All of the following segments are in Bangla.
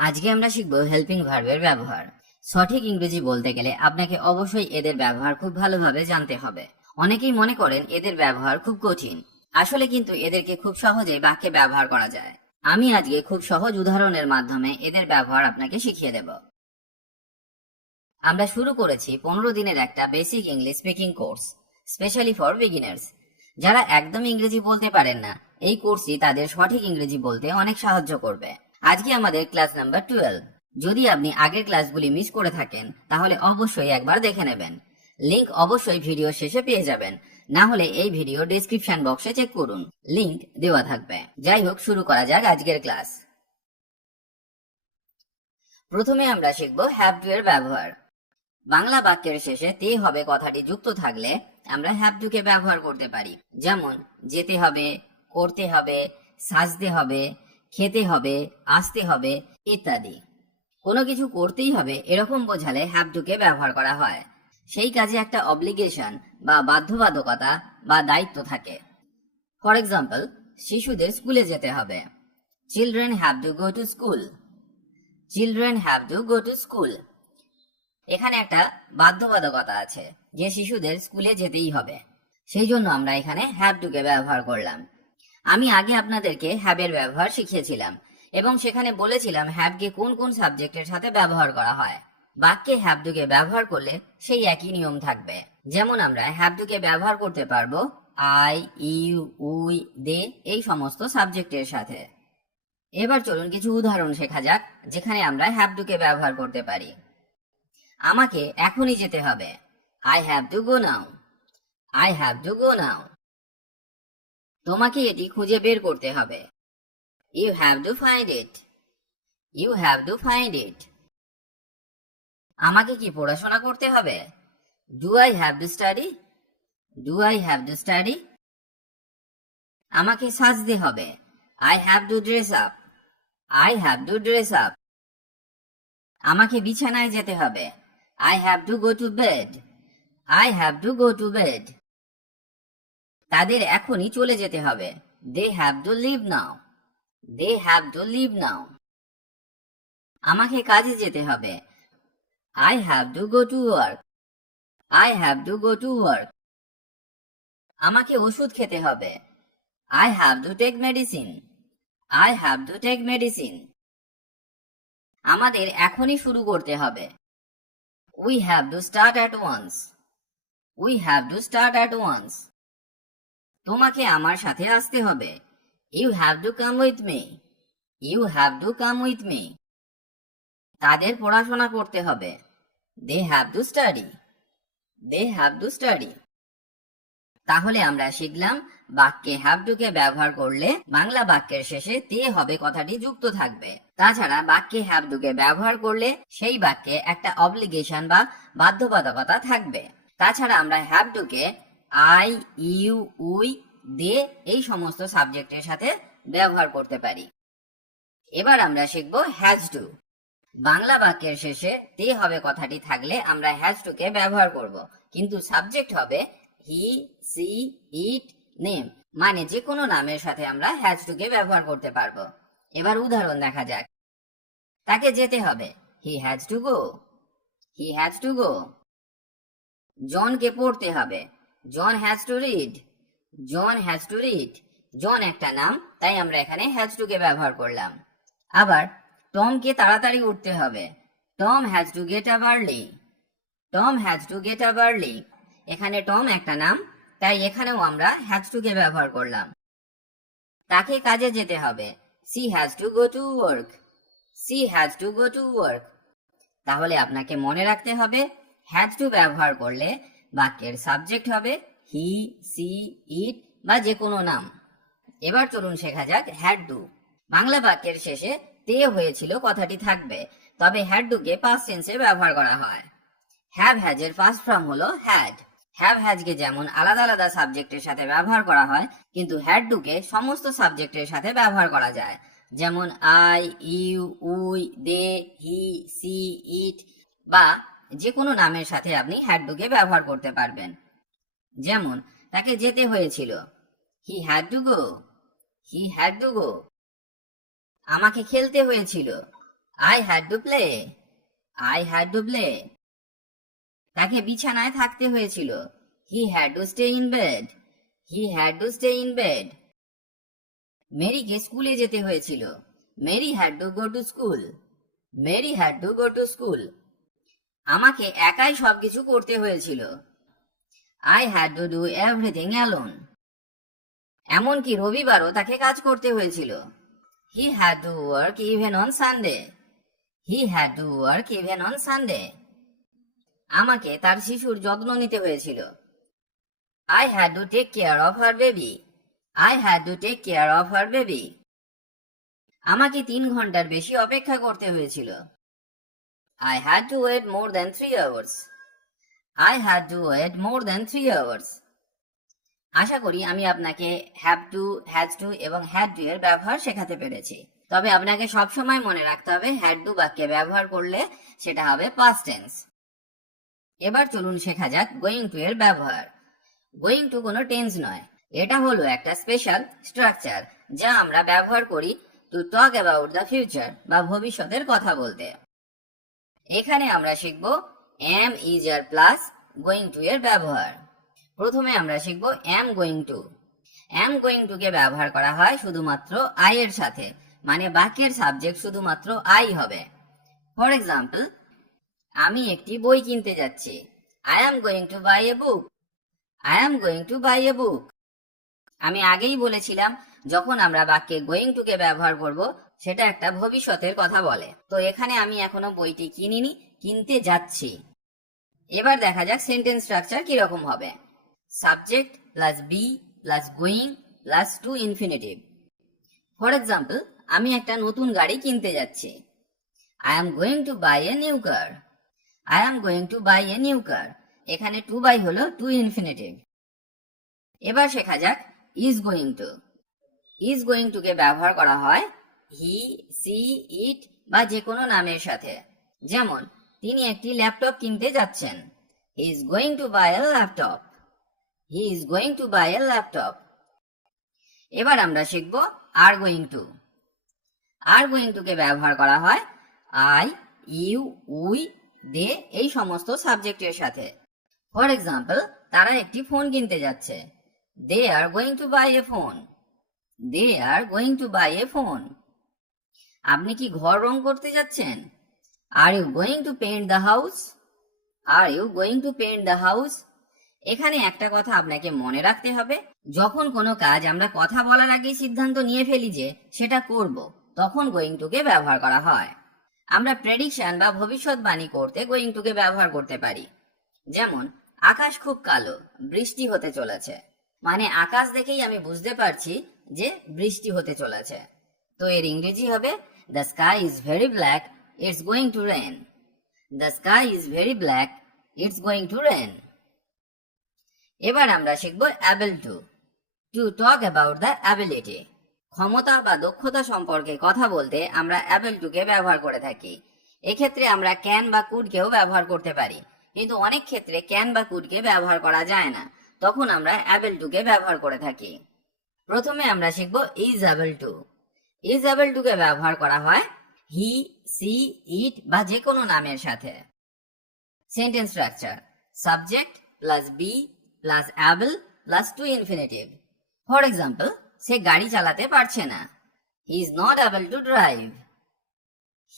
আজকে আমরা শিখব হেল্পিং ভার্বের ব্যবহার। সঠিক ইংরেজি বলতে গেলে আপনাকে অবশ্যই এদের ব্যবহার খুব ভালোভাবে জানতে হবে। অনেকেই মনে করেন এদের ব্যবহার খুব কঠিন, আসলে কিন্তু এদেরকে খুব সহজেই বাক্যে ব্যবহার করা যায়। আমি আজকে খুব সহজ উদাহরণের মাধ্যমে এদের ব্যবহার আপনাকে শিখিয়ে দেব। আমরা শুরু করেছি 15 দিনের একটা basic English speaking course, specially for beginners. যারা একদম ইংরেজি বলতে পারেন না, এই কোর্সটি তাদের সঠিক ইংরেজি বলতে অনেক সাহায্য করবে। আজকে আমাদের ক্লাস নাম্বার 12। যদি আপনি আগের ক্লাসগুলি মিস করে থাকেন তাহলে অবশ্যই একবার দেখে নেবেন। লিংক অবশ্যই ভিডিও শেষে পেয়ে যাবেন, না হলে এই ভিডিও ডেসক্রিপশন বক্সে চেক করুন, লিংক দেওয়া থাকবে। যাই হোক, শুরু করা যাক আজকের ক্লাস। প্রথমে আমরা শিখব হ্যাভ টু এর ব্যবহার। বাংলা বাক্যের শেষে তে হবে কথাটি যুক্ত থাকলে আমরা হ্যাভ টু কে ব্যবহার করতে পারি। যেমন যেতে হবে, করতে হবে, সাজতে হবে, খেতে হবে, আসতে হবে ইত্যাদি। কোনো কিছু করতেই হবে এরকম বোঝালে হ্যাভ টু কে ব্যবহার করা হয়। সেই কাজে একটা অব্লিগেশন বা বাধ্যবাধকতা বা দায়িত্ব থাকে। ফর এক্সাম্পল, শিশুদের স্কুলে যেতে হবে। Children have to go to school. Children have to go to school. এখানে একটা বাধ্যবাধকতা আছে যে শিশুদের স্কুলে যেতেই হবে, সেই জন্য আমরা এখানে হ্যাভ টু কে ব্যবহার করলাম। আমি আগে আপনাদেরকে হ্যাভ এর ব্যবহার শিখিয়েছিলাম এবং সেখানে বলেছিলাম হ্যাভ কে কোন কোন সাবজেক্টের সাথে ব্যবহার করা হয়। বাক্যে হ্যাভ টু কে ব্যবহার করলে সেই একই নিয়ম থাকবে। যেমন আমরা হ্যাভ টু কে ব্যবহার করতে পারবো আই, ইউ, উই, দে এই সমস্ত সাবজেক্টের সাথে। এবার চলুন কিছু উদাহরণ শেখা যাক যেখানে আমরা হ্যাভ টু কে ব্যবহার করতে পারি। আমাকে এখনই যেতে হবে। I have to go now. I have to go now. তোমাকে এটি খুঁজে বের করতে হবে। You have to find it. You have to find it. আমাকে কি পড়াশোনা করতে হবে? Do I have to study? Do I have to study? আমাকে সাজতে হবে। I have to dress up. I have to dress up. আমাকে বিছানায় যেতে হবে। I have to go to bed. I have to go to bed. তাদের এখনই চলে যেতে হবে। They have to leave now. They have to leave now. আমাকে কাজে যেতে হবে। I have to go to work. I have to go to work. আমাকে ওষুধ খেতে হবে। I have to take medicine. I have to take medicine. আমাদের এখনই শুরু করতে হবে। We have to start at once. We have to start at once. তোমাকে আমার সাথে আসতে হবে। You have to come with me. You have to come with me. তাদের পড়াশোনা করতে হবে। They have to study. They have to study. তাহলে আমরা শিখলাম বাক্যে হ্যাভ টু কে ব্যবহার করলে বাংলা বাক্যের শেষে তে হবে কথাটি যুক্ত থাকবে। তাছাড়া বাক্যে হ্যাভ টু কে ব্যবহার করলে সেই বাক্যে একটা অব্লিগেশন বা বাধ্যবাধকতা থাকবে। তাছাড়া আমরা হ্যাভ টু কে আই, ইউ, উই, দে এই সমস্ত সাবজেক্টের সাথে ব্যবহার করতে পারি। এবার আমরা শিখব হ্যাজ টু। বাংলা বাক্যের শেষে তে হবে কথাটি থাকলে আমরা হ্যাজ টু কে ব্যবহার করব, কিন্তু সাবজেক্ট হবে হি, সি, ইট, নেম, মানে যে কোনো নামের সাথে আমরা হ্যাজ টু কে ব্যবহার করতে পারবো। এবার উদাহরণ দেখা যাক। তাকে যেতে হবে। He has to go. He has to go. জনকে পড়তে হবে। John has to read. John has to read. John একটা নাম, তাই আমরা এখানে হ্যাজ টু কে ব্যবহার করলাম। আবার টমকে তাড়াতাড়ি উঠতে হবে। Tom has to get up early. Tom has to get up early. এখানে টম একটা নাম, তাই এখানেও আমরা হ্যাজ টু কে ব্যবহার করলাম। তাকে কাজে যেতে হবে। She has to go to work. She has to go to work. তাহলে আপনাকে মনে রাখতে হবে হ্যাজ টু ব্যবহার করলে বাক্যের সাবজেক্ট হবে হি, সি, ইট বা যে কোনো নাম। এবার চলুন শেখা যাক হ্যাড টু। বাংলা বাক্যের শেষে তে হয়েছিল কথাটি থাকবে, তবে হ্যাড টু কে পাস্ট টেন্সে ব্যবহার করা হয়। হ্যাভ হ্যাজ এর ফার্স্ট ফর্ম হলো হ্যাড। হ্যাভ হ্যাজ কে যেমন আলাদা আলাদা সাবজেক্টের সাথে ব্যবহার করা হয়, কিন্তু হ্যাড টু কে সমস্ত সাবজেক্টের সাথে ব্যবহার করা যায়। যেমন I, you, we, they, he, she, it বা যে কোনো নামের সাথে আপনি হ্যাড টু কে ব্যবহার করতে পারবেন। যেমন তাকে যেতে হয়েছিল। He had to go. He had to go. আমাকে খেলতে হয়েছিল। I had to play. I had to play. তাকে বিছানায় থাকতে হয়েছিল। He had to stay in bed. He had to stay in bed. মেরিকে স্কুলে যেতে হয়েছিল। Mary had to go to school. Mary had to go to school. আমাকে একাই সবকিছু করতে হয়েছিল। I had to do everything alone. এমনকি রবিবারও তাকে কাজ করতে হয়েছিল। He had to work even on Sunday. He had to work even on Sunday. আমাকে তার শিশুর যত্ন নিতে হয়েছিল। I had to take care of her baby. I had to take care of her baby. আমাকে 3 ঘন্টার বেশি অপেক্ষা করতে হয়েছিল। I had to wait more than 3 hours. I had to wait more than 3 hours. আশা করি আমি আপনাকে হ্যাভ টু, হ্যাজ টু এবং হ্যাড টু এর ব্যবহার শেখাতে পেরেছি। তবে আপনাকে সবসময় মনে রাখতে হবে হ্যাড টু বাক্যে ব্যবহার করলে সেটা হবে পাস্ট টেন্স। এবার চলুন শেখা যাক গোয়িং টু এর ব্যবহার। গোয়িং টু কোনো টেন্স নয়, এটা হলো একটা স্পেশাল স্ট্রাকচার যা আমরা ব্যবহার করি to talk about the future বা ভবিষ্যতের কথা বলতে। এখানে আমরা শিখব am is are plus going to এর ব্যবহার। প্রথমে আমরা শিখব am going to. Am going to কে ব্যবহার করা হয় শুধুমাত্র আই এর সাথে, মানে বাক্যের সাবজেক্ট শুধুমাত্র আই হবে। ফর এক্সাম্পল, আমি একটি বই কিনতে যাচ্ছি। I am going to buy a book. I am going to buy a book. আমি আগেই বলেছিলাম যখন আমরা বাক্যে গোয়িং টু কে ব্যবহার করব সেটা একটা ভবিষ্যতের কথা বলে। তো এখানে আমি এখনো বইটি কিনিনি, কিনতে যাচ্ছি। এবার দেখা যাক সেন্টেন্স স্ট্রাকচার কিরকম হবে। Subject plus be plus going plus to infinitive. For example, আমি একটা নতুন গাড়ি কিনতে যাচ্ছি। I am going to buy a new car. I am going to buy a new car. এখানে টু বাই হলো টু ইনফিনিটিভ। এবার শেখা যাক is going to. Is going to কে ব্যবহার করা হয় হি, সি, ইট বা যে কোনো নামের সাথে। যেমন, তিনি একটি ল্যাপটপ কিনতে যাচ্ছেন। He is going to buy a laptop. He is going to buy a laptop. এবার আমরা শিখব are going to. Are going to কে ব্যবহার করা হয় আই, ইউ, উই, দে এই সমস্ত সাবজেক্টের সাথে। ফর এক্সাম্পল, তারা একটি ফোন কিনতে যাচ্ছে। They are going to buy a phone. They are going to buy a phone. আপনি কি ঘর রং করতে যাচ্ছেন? Are you going to paint the house? Are you going to paint the house? এখানে একটা কথা আপনাকে মনে রাখতে হবে, যখন কোনো কাজ আমরা কথা বলার আগে সিদ্ধান্ত নিয়ে ফেলি যে সেটা করব, তখন গোয়িং টু কে ব্যবহার করা হয়। আমরা প্রেডিকশন বা ভবিষ্যৎবাণী করতে গোয়িং টু কে ব্যবহার করতে পারি। যেমন, আকাশ খুব কালো, বৃষ্টি হতে চলেছে। মানে আকাশ দেখেই আমি বুঝতে পারছি যে বৃষ্টি হতে চলেছে। তো এর ইংরেজি হবে the sky is very black, it's going to rain. The sky is very black, it's going to rain. এবার আমরা শিখব able to. To talk about the ability. ক্ষমতা বা দক্ষতা সম্পর্কে কথা বলতে আমরা অ্যাবল টু কে ব্যবহার করে থাকি। এক্ষেত্রে আমরা ক্যান বা কুড কেও ব্যবহার করতে পারি, কিন্তু অনেক ক্ষেত্রে ক্যান বা কুড কে ব্যবহার করা যায় না, তখন আমরা অ্যাবল টু কে ব্যবহার করে থাকি। প্রথমে আমরা শিখব is able to. Is able to কে ব্যবহার করা হয় হি, সি, ইট বা যে কোনো নামের সাথে। Sentence structure subject plus be plus able plus to infinitive. For example, সে গাড়ি চালাতে পারছে না। He is not able to drive.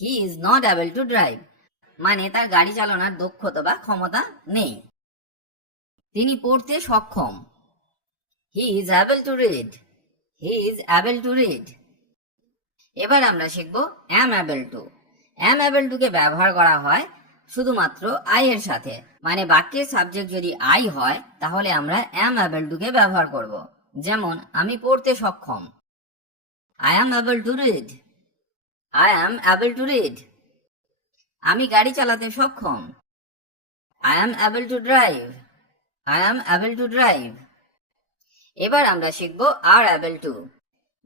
He is not able to drive মানে তার গাড়ি চালানোর দক্ষতা বা ক্ষমতা নেই। তিনি পড়তে সক্ষম। He is able to read. He is able to read. এবার আমরা শিখব am able to. Am able to কে ব্যবহার করা হয় শুধুমাত্র আই এর সাথে, মানে বাক্যের সাবজেক্ট যদি আই হয় তাহলে আমরা অ্যাম অ্যাবল টু কে ব্যবহার করব। যেমন, আমি পড়তে সক্ষম। I am able to read. I am able to read. আমি গাড়ি চালাতে সক্ষম। I am able to drive. I am able to drive. এবার আমরা শিখব আর অ্যাবল টু।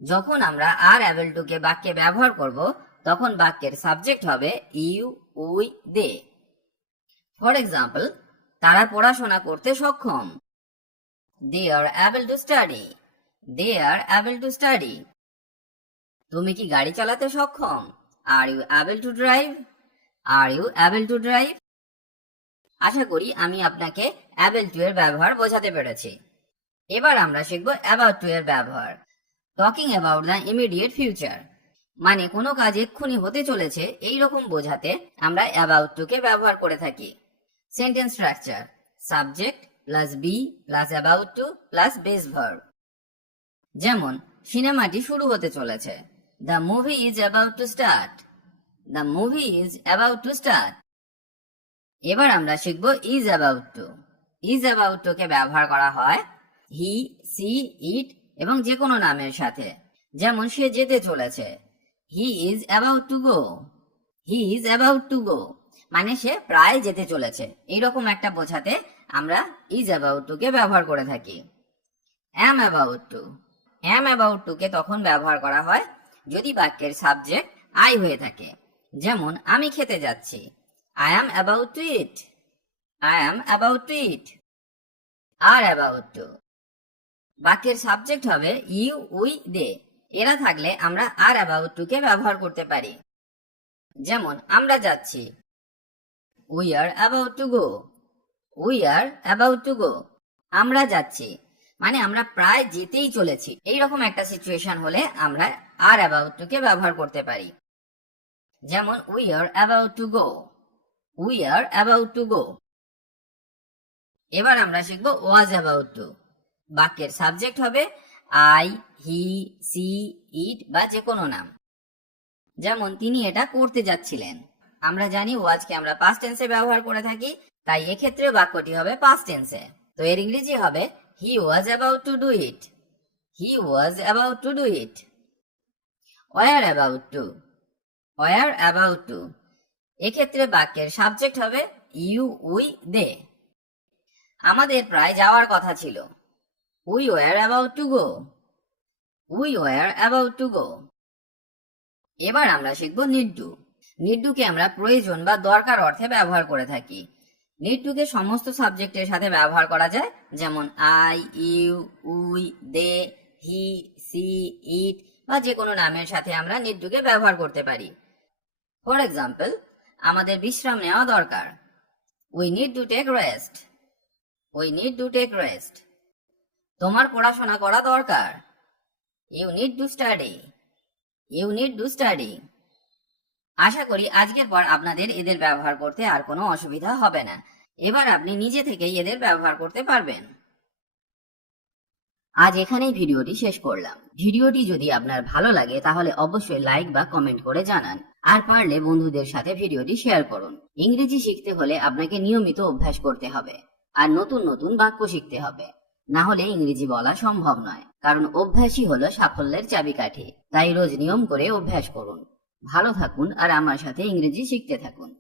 যখন আমরা আর অ্যাবল টু কে বাক্যে ব্যবহার করব তখন বাক্যের সাবজেক্ট হবে you, we, they. For example, তারা পড়াশোনা করতে সক্ষম। They are able to study. They are able to study. তুমি কি গাড়ি চালাতে সক্ষম? Are you able to drive? Are you able to drive? আশা করি আমি আপনাকে অ্যাবল টু এর ব্যবহার বোঝাতে পেরেছি। এবার আমরা শিখব অ্যাবাউট টু এর ব্যবহার। Talking about the immediate future মানে কোনো কাজ এক্ষুনি হতে চলেছে এই রকম বোঝাতে আমরা অ্যাবাউট টু কে ব্যবহার করে থাকি। Sentence structure: subject plus be plus about to plus base verb. যেমন সিনেমাটি শুরু হতে চলেছে, the movie is about to start. The movie is about to start. এবার আমরা শিখব is about to. Is about to কে ব্যবহার করা হয় হি, সি, ইট এবং যে কোনো নামের সাথে। যেমন সে যেতে চলেছে, he is about two go. He is about to go মানে সে প্রায় যেতে চলেছে। এইরকম একটা বোঝাতে আমরা ইজ অ্যাবাউট টু কে ব্যবহার করে থাকি। Am about to. Am about to কে তখন ব্যবহার করা হয় যদি বাক্যের সাবজেক্ট আই হয়ে থাকে। যেমন আমি খেতে যাচ্ছি, I am about to eat. I am about to eat. আর অ্যাবাউট টু বাক্যের সাবজেক্ট হবে ইউ, উই, দে। এরা থাকলে আমরা আর অ্যাবাউট টু কে ব্যবহার করতে পারি। যেমন আমরা যাচ্ছি, we are about to go. We are about to go আমরা যাচ্ছি মানে আমরা প্রায় যেতেই চলেছি। এইরকম একটা সিচুয়েশন হলে আমরা আর অ্যাবাউট টু কে ব্যবহার করতে পারি। যেমন we are about to go. We are about to go. এবার আমরা শিখবো ওয়াজ অ্যাবাউট টু। বাক্যের সাবজেক্ট হবে আই, হি, সি, ইট বা যে কোনো নাম। যেমন তিনি এটা করতে যাচ্ছিলেন। আমরা জানি ওয়াজকে আমরা পাস্ট টেন্সে ব্যবহার করে থাকি, তাই এক্ষেত্রে বাক্যটি হবে পাস্ট টেন্সে। তো এর ইংরেজি হবে he was about to do it. He was about to do it. Were about to. Were about to এক্ষেত্রে বাক্যের সাবজেক্ট হবে ইউ, উই, দে। আমাদের প্রায় যাওয়ার কথা ছিল, we were about to go. We were about to go. এবার আমরা শিখব নিড টু। নিড টু কে আমরা প্রয়োজন বা দরকার অর্থে ব্যবহার করে থাকি। নিড টু কে সমস্ত সাবজেক্টের সাথে ব্যবহার করা যায়। যেমন I, you, we, they, he, she, it বা যে কোনো নামের সাথে আমরা নিড টু কে ব্যবহার করতে পারি। ফর এক্সাম্পল, আমাদের বিশ্রাম নেওয়া দরকার, we need to take rest. We need to take rest. তোমার পড়াশোনা করা দরকার, you need to study. You need to study. আশা করি আজকের পর আপনাদের এদের ব্যবহার করতে আর কোনো অসুবিধা হবে না। এবার আপনি নিজে থেকেই এদের ব্যবহার করতে পারবেন। আজ এখানেই ভিডিওটি শেষ করলাম। ভিডিওটি যদি আপনার ভালো লাগে তাহলে অবশ্যই লাইক বা কমেন্ট করে জানান, আর পারলে বন্ধুদের সাথে ভিডিওটি শেয়ার করুন। ইংরেজি শিখতে হলে আপনাকে নিয়মিত অভ্যাস করতে হবে আর নতুন নতুন বাক্য শিখতে হবে, না হলে ইংরেজি বলা সম্ভব নয়। কারণ অভ্যাসই হলো সাফল্যের চাবিকাঠি। তাই রোজ নিয়ম করে অভ্যাস করুন। ভালো থাকুন আর আমার সাথে ইংরেজি শিখতে থাকুন।